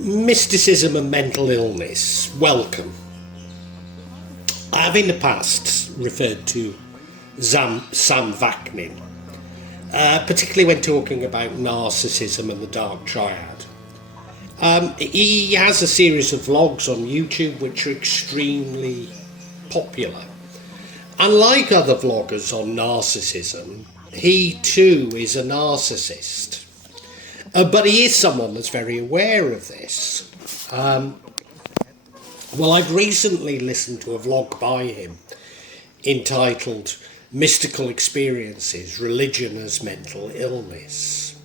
Mysticism and mental illness, welcome. I have in the past referred to Sam Vaknin, particularly when talking about narcissism and the dark triad. He has a series of vlogs on YouTube which are extremely popular. Unlike other vloggers on narcissism, he too is a narcissist. But he is someone that's very aware of this. Well, I've recently listened to a vlog by him entitled Mystical Experiences, Religion as Mental Illness.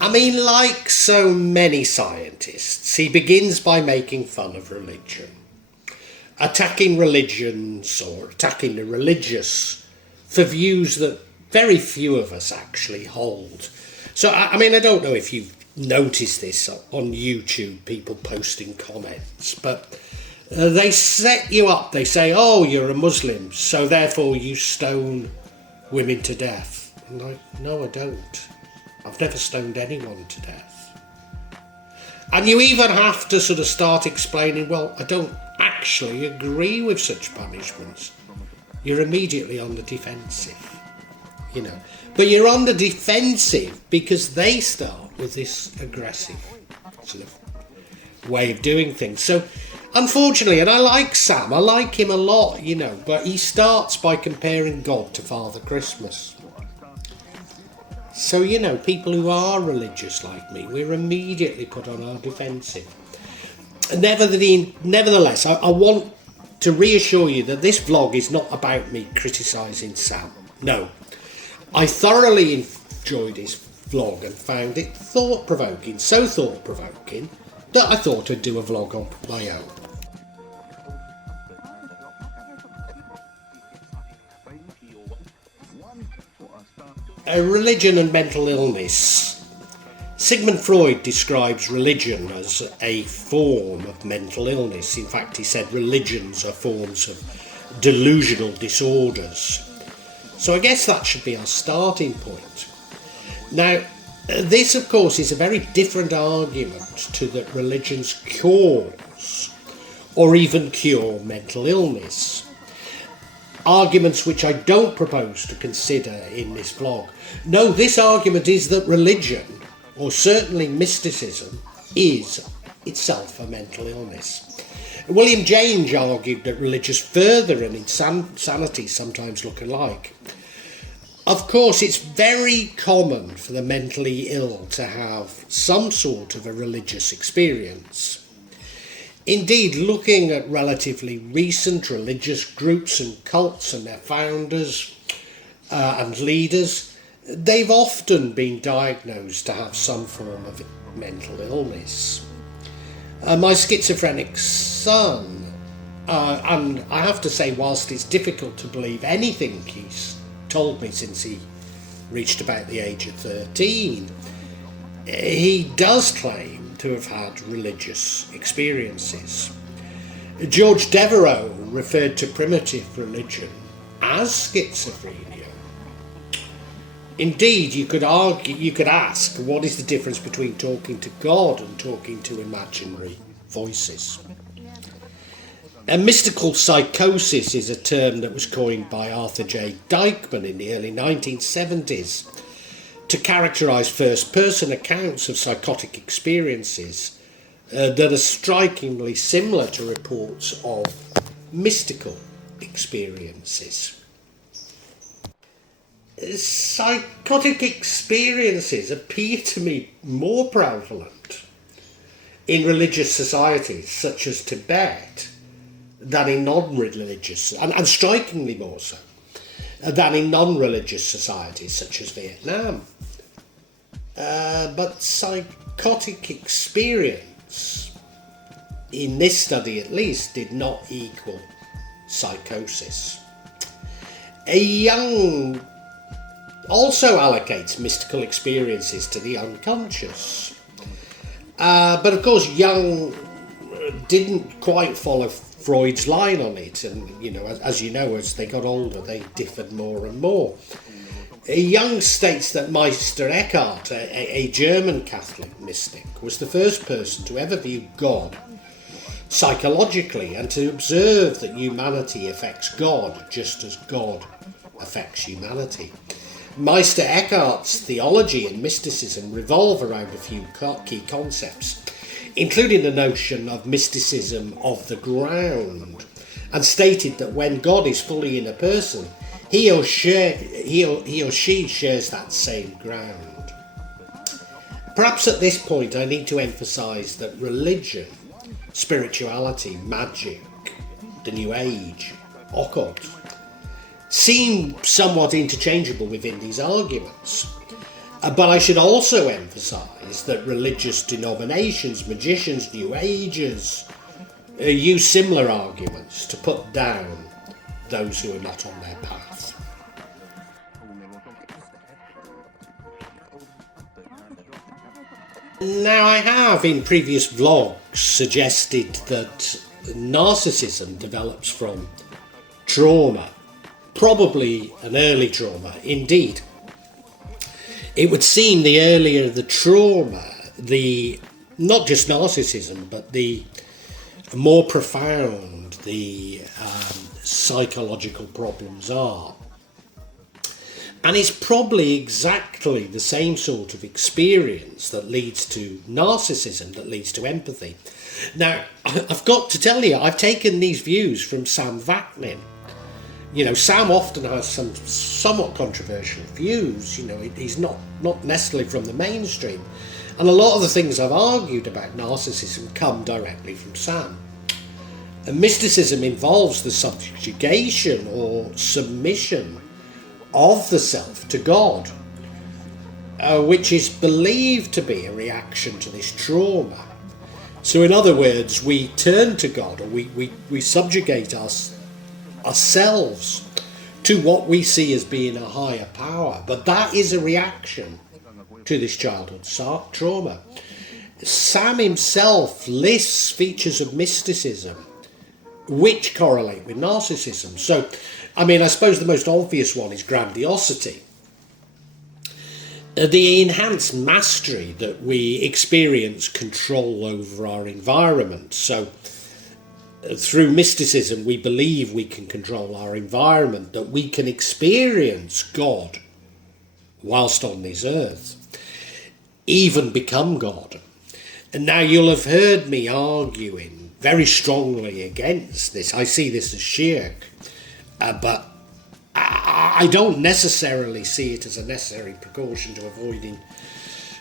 I mean, like so many scientists, he begins by making fun of religion, attacking religions or attacking the religious for views that very few of us actually hold. So, I mean, I don't know if you've noticed this on YouTube, people posting comments, but they set you up. They say, oh, you're a Muslim, so therefore you stone women to death. I'm like, no, I don't. I've never stoned anyone to death. And you even have to sort of start explaining, well, I don't actually agree with such punishments. You're immediately on the defensive, you know. But you're on the defensive because they start with this aggressive sort of way of doing things. So, unfortunately, and I like Sam, I like him a lot, you know, but he starts by comparing God to Father Christmas. So, you know, people who are religious like me, we're immediately put on our defensive. Nevertheless, I want to reassure you that this vlog is not about me criticising Sam. No. I thoroughly enjoyed his vlog and found it thought-provoking, so thought-provoking that I thought I'd do a vlog on my own. Religion and mental illness. Sigmund Freud describes religion as a form of mental illness. In fact, he said religions are forms of delusional disorders. So I guess that should be our starting point. Now, this, of course, is a very different argument to that religions cause or even cure mental illness. Arguments which I don't propose to consider in this vlog. No, this argument is that religion, or certainly mysticism, is itself a mental illness. William James argued that religious fervour and insanity sometimes look alike. Of course, it's very common for the mentally ill to have some sort of a religious experience. Indeed, looking at relatively recent religious groups and cults and their founders and leaders, they've often been diagnosed to have some form of mental illness. My schizophrenic son, and I have to say, whilst it's difficult to believe anything he's told me since he reached about the age of 13, he does claim to have had religious experiences. George Devereaux referred to primitive religion as schizophrenia. Indeed, you could ask, what is the difference between talking to God and talking to imaginary voices? A mystical psychosis is a term that was coined by Arthur J. Deikman in the early 1970s to characterize first-person accounts of psychotic experiences that are strikingly similar to reports of mystical experiences. Psychotic experiences appear to me more prevalent in religious societies such as Tibet than in non-religious, and strikingly more so, than in non-religious societies such as Vietnam. But psychotic experience, in this study at least, did not equal psychosis. Young also allocates mystical experiences to the unconscious. But of course, Young didn't quite follow Freud's line on it, and as you know, as they got older, they differed more and more. Jung states that Meister Eckhart, a German Catholic mystic, was the first person to ever view God psychologically and to observe that humanity affects God just as God affects humanity. Meister Eckhart's theology and mysticism revolve around a few key concepts, including the notion of mysticism of the ground, and stated that when God is fully in a person, he or she shares that same ground. Perhaps at this point I need to emphasise that religion, spirituality, magic, the New Age, occult, seem somewhat interchangeable within these arguments. But I should also emphasise that religious denominations, magicians, New Agers, use similar arguments to put down those who are not on their path. Now, I have in previous vlogs suggested that narcissism develops from trauma, probably an early trauma. Indeed, it would seem the earlier the trauma, the not just narcissism, but the more profound the psychological problems are. And it's probably exactly the same sort of experience that leads to narcissism, that leads to empathy. Now, I've got to tell you, I've taken these views from Sam Vaknin. You know, Sam often has some somewhat controversial views. You know, he's not necessarily from the mainstream. And a lot of the things I've argued about narcissism come directly from Sam. And mysticism involves the subjugation or submission of the self to God, which is believed to be a reaction to this trauma. So in other words, we turn to God, or we subjugate ourselves to what we see as being a higher power. But that is a reaction to this childhood trauma. Sam himself lists features of mysticism which correlate with narcissism. So, I mean, I suppose the most obvious one is grandiosity. The enhanced mastery that we experience control over our environment. So, through mysticism, we believe we can control our environment, that we can experience God whilst on this earth, even become God. And now you'll have heard me arguing very strongly against this. I see this as shirk, but I don't necessarily see it as a necessary precaution to avoiding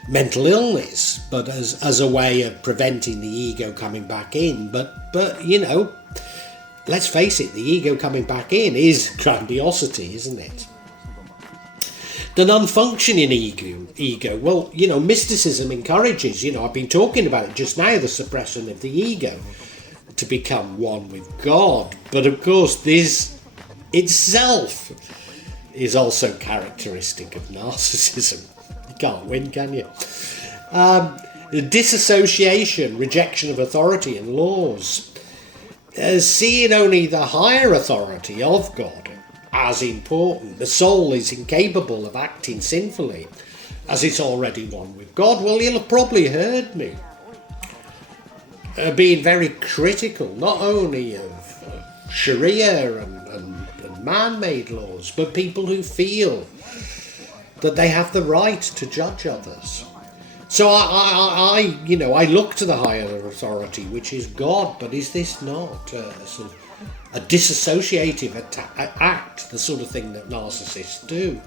mental illness, but as a way of preventing the ego coming back in. But you know, let's face it, the ego coming back in is grandiosity, isn't it? The non-functioning ego, well, you know, mysticism encourages, you know, I've been talking about it just now, the suppression of the ego to become one with God. But of course, this itself is also characteristic of narcissism. You can't win, can you? Disassociation, rejection of authority and laws. Seeing only the higher authority of God as important. The soul is incapable of acting sinfully as it's already one with God. Well, you'll have probably heard me being very critical, not only of Sharia and man-made laws, but people who feel that they have the right to judge others. So I look to the higher authority, which is God, but is this not a disassociative act, the sort of thing that narcissists do?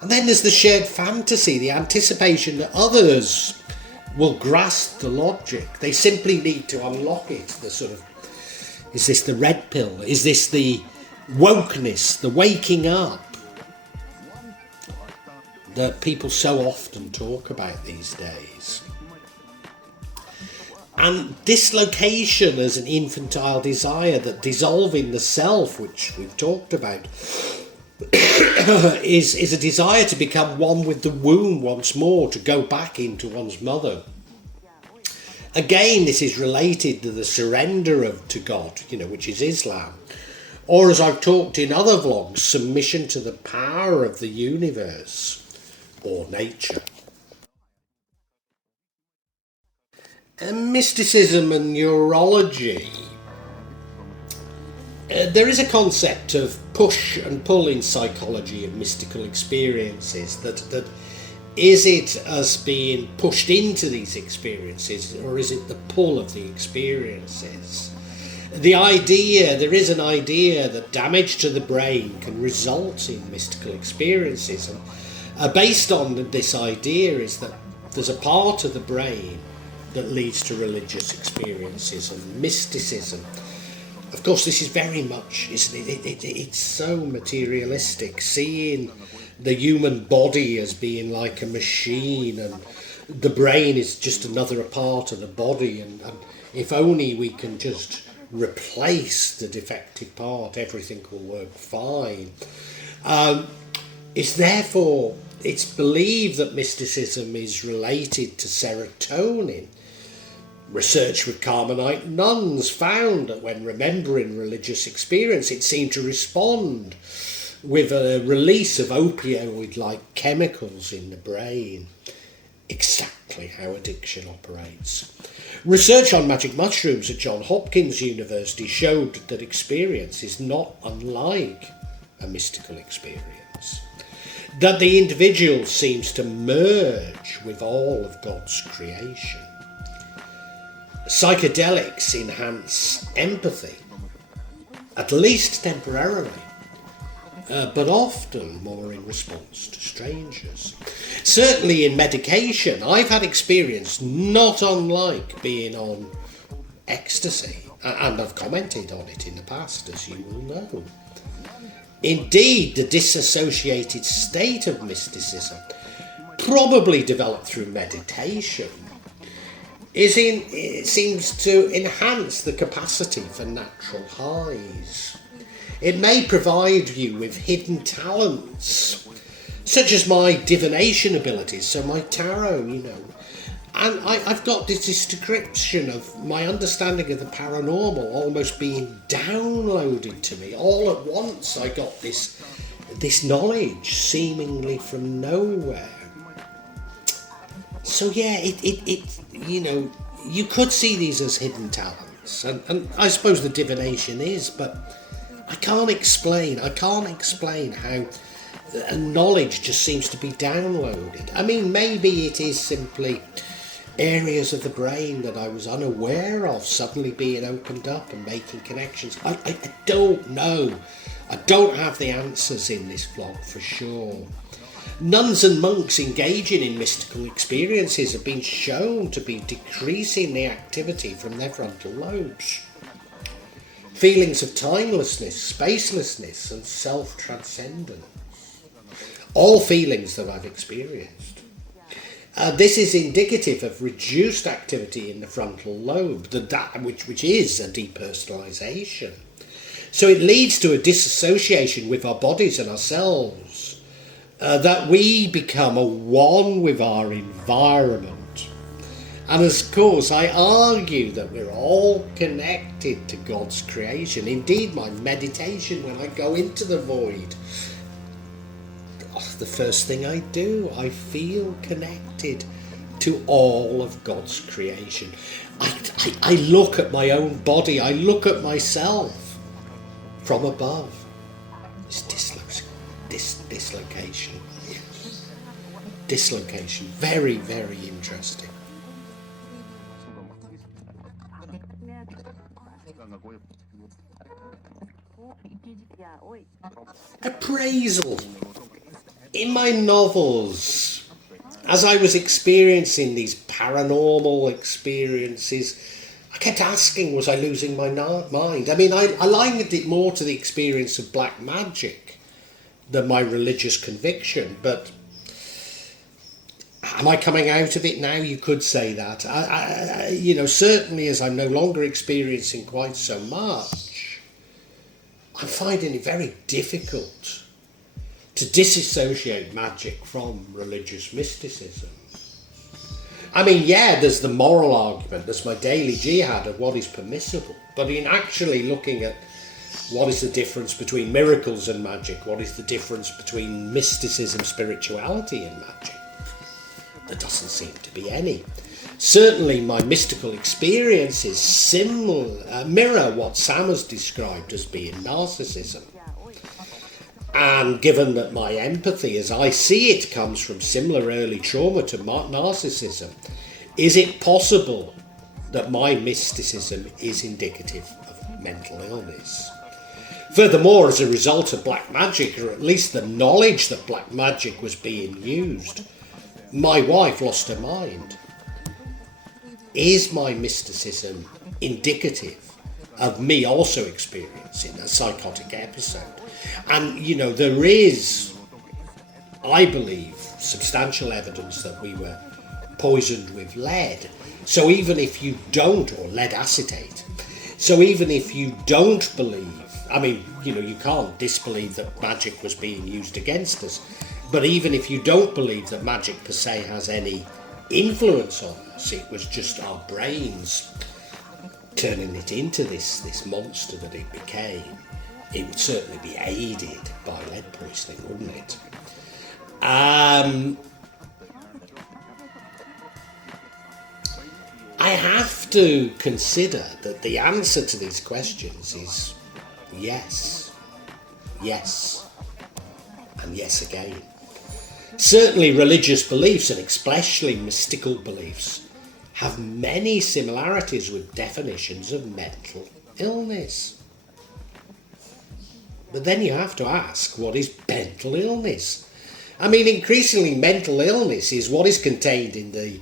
And then there's the shared fantasy, the anticipation that others will grasp the logic. They simply need to unlock it. The sort of, is this the red pill? Is this the wokeness, the waking up that people so often talk about these days? And dislocation as an infantile desire, that dissolving the self, which we've talked about, is a desire to become one with the womb once more, to go back into one's mother. Again, this is related to the surrender to God, which is Islam, Or, as I've talked in other vlogs, submission to the power of the universe or nature. And mysticism and neurology. There is a concept of push and pull in psychology of mystical experiences, that is it us being pushed into these experiences, or is it the pull of the experiences? There is an idea that damage to the brain can result in mystical experiences, and based on this idea is that there's a part of the brain that leads to religious experiences and mysticism. Of course, this is very much, it's so materialistic, seeing the human body as being like a machine, and the brain is just another part of the body, and if only we can just replace the defective part, everything will work fine. It's believed that mysticism is related to serotonin. Research with Carmelite nuns found that when remembering religious experience, it seemed to respond with a release of opioid-like chemicals in the brain. Exactly how addiction operates. Research on magic mushrooms at Johns Hopkins University showed that experience is not unlike a mystical experience. That the individual seems to merge with all of God's creation. Psychedelics enhance empathy, at least temporarily, but often more in response to strangers. Certainly in medication, I've had experience not unlike being on ecstasy, and I've commented on it in the past, as you will know. Indeed, the disassociated state of mysticism, probably developed through meditation, it seems to enhance the capacity for natural highs. It may provide you with hidden talents, such as my divination abilities, so my tarot, And I've got this description of my understanding of the paranormal almost being downloaded to me. All at once I got this knowledge seemingly from nowhere. So yeah, you could see these as hidden talents, and I suppose the divination is, but I can't explain how knowledge just seems to be downloaded. I mean, maybe it is simply areas of the brain that I was unaware of suddenly being opened up and making connections. I don't know. I don't have the answers in this vlog for sure. Nuns and monks engaging in mystical experiences have been shown to be decreasing the activity from their frontal lobes. Feelings of timelessness, spacelessness, and self-transcendence. All feelings that I've experienced. This is indicative of reduced activity in the frontal lobe, which is a depersonalization. So it leads to a disassociation with our bodies and ourselves, that we become a one with our environment. And of course, I argue that we're all connected to God's creation. Indeed, my meditation, when I go into the void, the first thing I do, I feel connected to all of God's creation. I look at my own body, I look at myself from above. It's dislocation. Dislocation. Very, very interesting. Appraisal. In my novels, as I was experiencing these paranormal experiences, I kept asking, was I losing my mind? I mean, I likened it more to the experience of black magic than my religious conviction, but am I coming out of it now? You could say that. Certainly as I'm no longer experiencing quite so much, I'm finding it very difficult to disassociate magic from religious mysticism. I mean, yeah, there's the moral argument, there's my daily jihad of what is permissible, but in actually looking at What is the difference between miracles and magic? What is the difference between mysticism, spirituality and magic? There doesn't seem to be any. Certainly my mystical experiences mirror what Sam has described as being narcissism. And given that my empathy, as I see it, comes from similar early trauma to narcissism, is it possible that my mysticism is indicative of mental illness? Furthermore, as a result of black magic, or at least the knowledge that black magic was being used, my wife lost her mind. Is my mysticism indicative of me also experiencing a psychotic episode? And, there is, I believe, substantial evidence that we were poisoned with lead. So even if you don't, or lead acetate, so even if you don't believe, you can't disbelieve that magic was being used against us, but even if you don't believe that magic per se has any influence on us, it was just our brains turning it into this monster that it became, it would certainly be aided by lead poisoning, wouldn't it? I have to consider that the answer to these questions is yes, and yes again. Certainly religious beliefs, and especially mystical beliefs, have many similarities with definitions of mental illness. But then you have to ask, what is mental illness? Increasingly mental illness is what is contained in the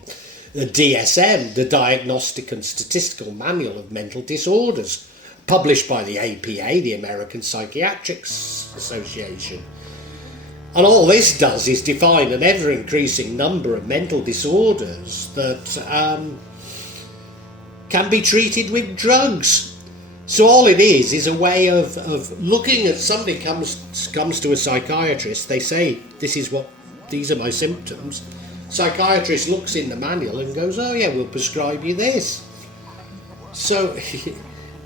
DSM, the Diagnostic and Statistical Manual of Mental Disorders, published by the APA, the American Psychiatric Association. And all this does is define an ever-increasing number of mental disorders that can be treated with drugs. So all it is a way of looking at somebody comes to a psychiatrist, they say, these are my symptoms. Psychiatrist looks in the manual and goes, oh yeah, we'll prescribe you this. So,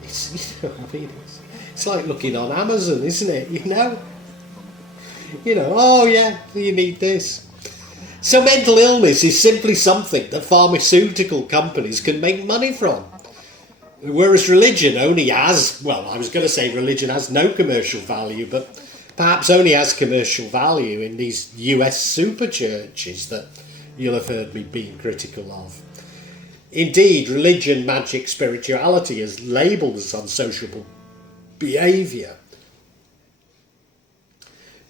it's like looking on Amazon, isn't it? Oh yeah, you need this. So mental illness is simply something that pharmaceutical companies can make money from. Whereas religion only has, religion has no commercial value, but perhaps only has commercial value in these US super churches that you'll have heard me being critical of. Indeed, religion, magic, spirituality is labelled as unsociable behaviour,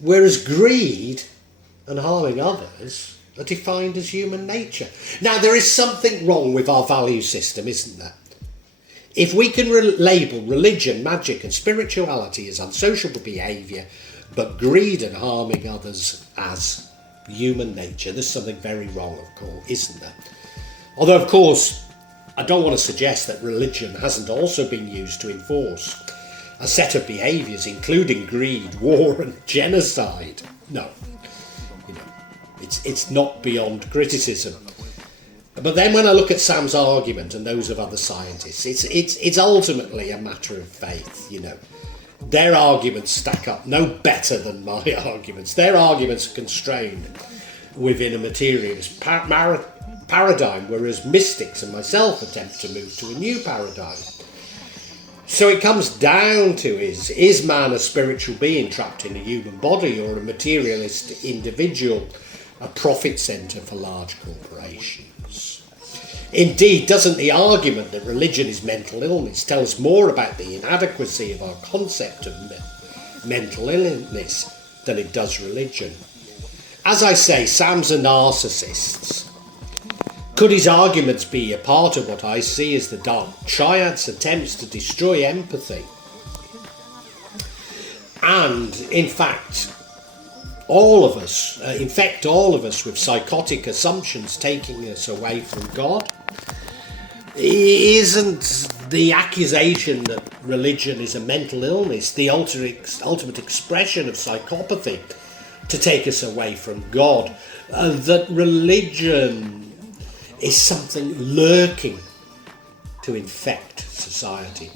whereas greed and harming others are defined as human nature. Now, there is something wrong with our value system, isn't there? If we can label religion, magic and spirituality as unsociable behaviour, but greed and harming others as human nature, there's something very wrong, of course, isn't there? Although, of course, I don't want to suggest that religion hasn't also been used to enforce a set of behaviours, including greed, war and genocide. No, it's not beyond criticism. But then when I look at Sam's argument and those of other scientists, it's ultimately a matter of faith, Their arguments stack up no better than my arguments. Their arguments are constrained within a materialist paradigm, whereas mystics and myself attempt to move to a new paradigm. So it comes down to is man a spiritual being trapped in a human body, or a materialist individual, a profit centre for large corporations? Indeed, doesn't the argument that religion is mental illness tell us more about the inadequacy of our concept of mental illness than it does religion? As I say, Sam's a narcissist. Could his arguments be a part of what I see as the Dark Triad's attempts to destroy empathy? And, in fact, infect all of us with psychotic assumptions taking us away from God? Isn't the accusation that religion is a mental illness the ultimate expression of psychopathy to take us away from God? That religion is something lurking to infect society.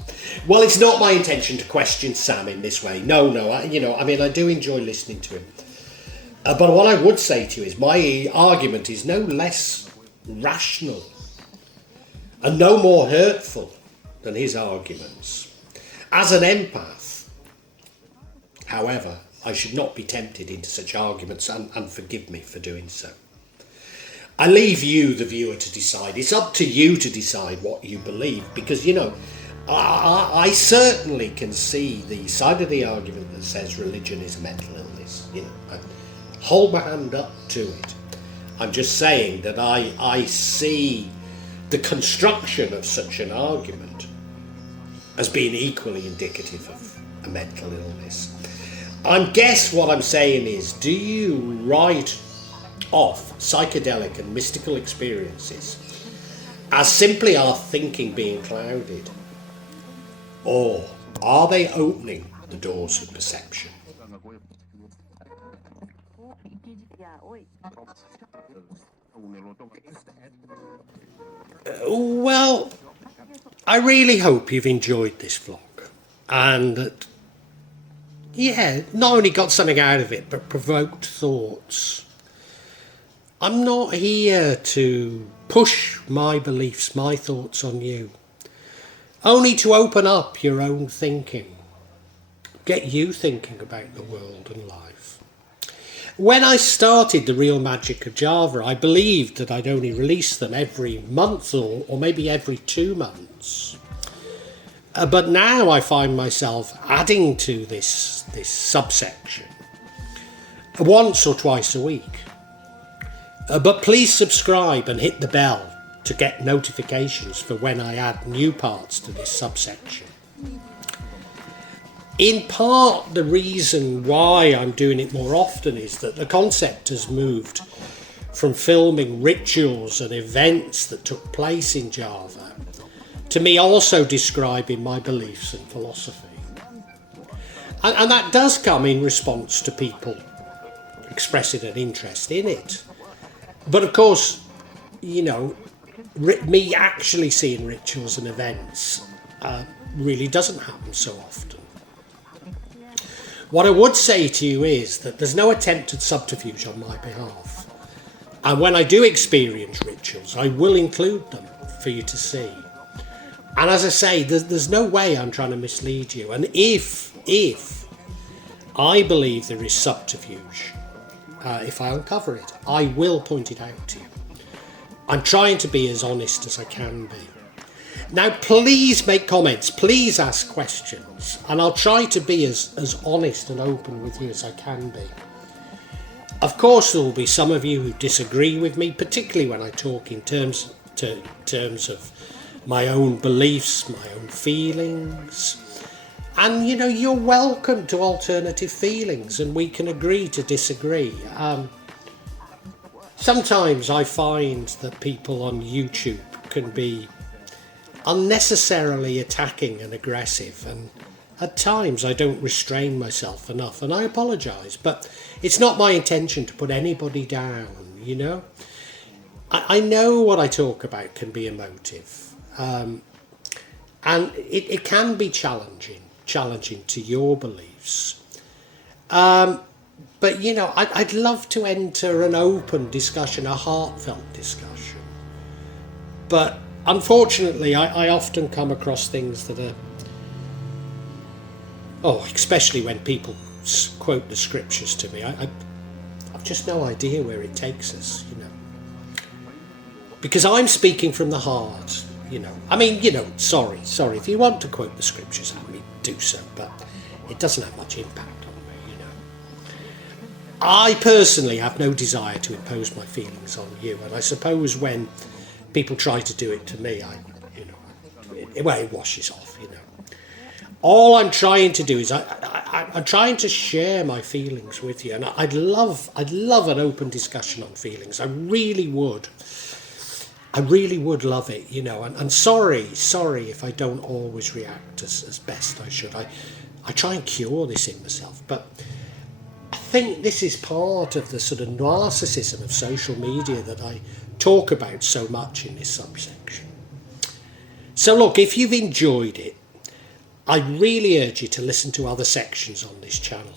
Well, it's not my intention to question Sam in this way. No, I do enjoy listening to him. But what I would say to you is my argument is no less rational and no more hurtful than his arguments. As an empath, however, I should not be tempted into such arguments, and forgive me for doing so. I leave you, the viewer, to decide. It's up to you to decide what you believe, because, I certainly can see the side of the argument that says religion is a mental illness. I hold my hand up to it. I'm just saying that I see the construction of such an argument as being equally indicative of a mental illness. I guess what I'm saying is, do you write off psychedelic and mystical experiences as simply our thinking being clouded? Or are they opening the doors of perception? Well, I really hope you've enjoyed this vlog, and that, not only got something out of it, but provoked thoughts. I'm not here to push my beliefs, my thoughts on you, only to open up your own thinking, get you thinking about the world and life. When I started The Real Magic of Java, I believed that I'd only release them every month or maybe every 2 months. But now I find myself adding to this subsection once or twice a week. But please subscribe and hit the bell to get notifications for when I add new parts to this subsection. In part, the reason why I'm doing it more often is that the concept has moved from filming rituals and events that took place in Java to me also describing my beliefs and philosophy. And that does come in response to people expressing an interest in it. But of course, me actually seeing rituals and events really doesn't happen so often. What I would say to you is that there's no attempt at subterfuge on my behalf. And when I do experience rituals, I will include them for you to see. And as I say, there's no way I'm trying to mislead you. And if I believe there is subterfuge, if I uncover it, I will point it out to you. I'm trying to be as honest as I can be. Now, please make comments, please ask questions, and I'll try to be as honest and open with you as I can be. Of course, there will be some of you who disagree with me, particularly when I talk in terms of my own beliefs, my own feelings. And, you're welcome to alternative feelings, and we can agree to disagree. Sometimes I find that people on YouTube can be unnecessarily attacking and aggressive, and at times I don't restrain myself enough, and I apologise, but it's not my intention to put anybody down, I know what I talk about can be emotive, and it can be challenging to your beliefs, but I'd love to enter an open discussion, a heartfelt discussion, but unfortunately, I often come across things that are, especially when people quote the scriptures to me, I've just no idea where it takes us, Because I'm speaking from the heart, sorry, if you want to quote the scriptures at me, do so, but it doesn't have much impact on me, I personally have no desire to impose my feelings on you, and I suppose when people try to do it to me, it washes off, All I'm trying to do is I'm trying to share my feelings with you, and I'd love an open discussion on feelings. I really would love it, and sorry if I don't always react as best I should. I try and cure this in myself, but I think this is part of the sort of narcissism of social media that I talk about so much in this subsection. So look, if you've enjoyed it, I really urge you to listen to other sections on this channel,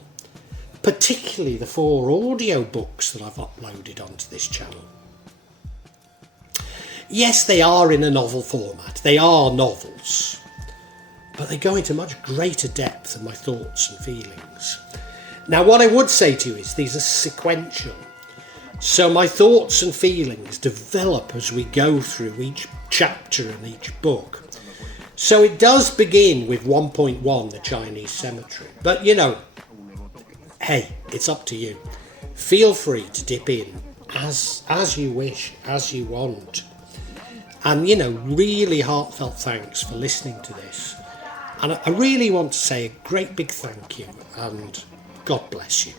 particularly the 4 audio books that I've uploaded onto this channel. Yes, they are in a novel format, they are novels, but they go into much greater depth than my thoughts and feelings. Now, what I would say to you is these are sequential. So my thoughts and feelings develop as we go through each chapter in each book. So it does begin with 1.1, the Chinese cemetery. But, you know, hey, it's up to you. Feel free to dip in as you wish, as you want. And, you know, really heartfelt thanks for listening to this. And I really want to say a great big thank you, and God bless you.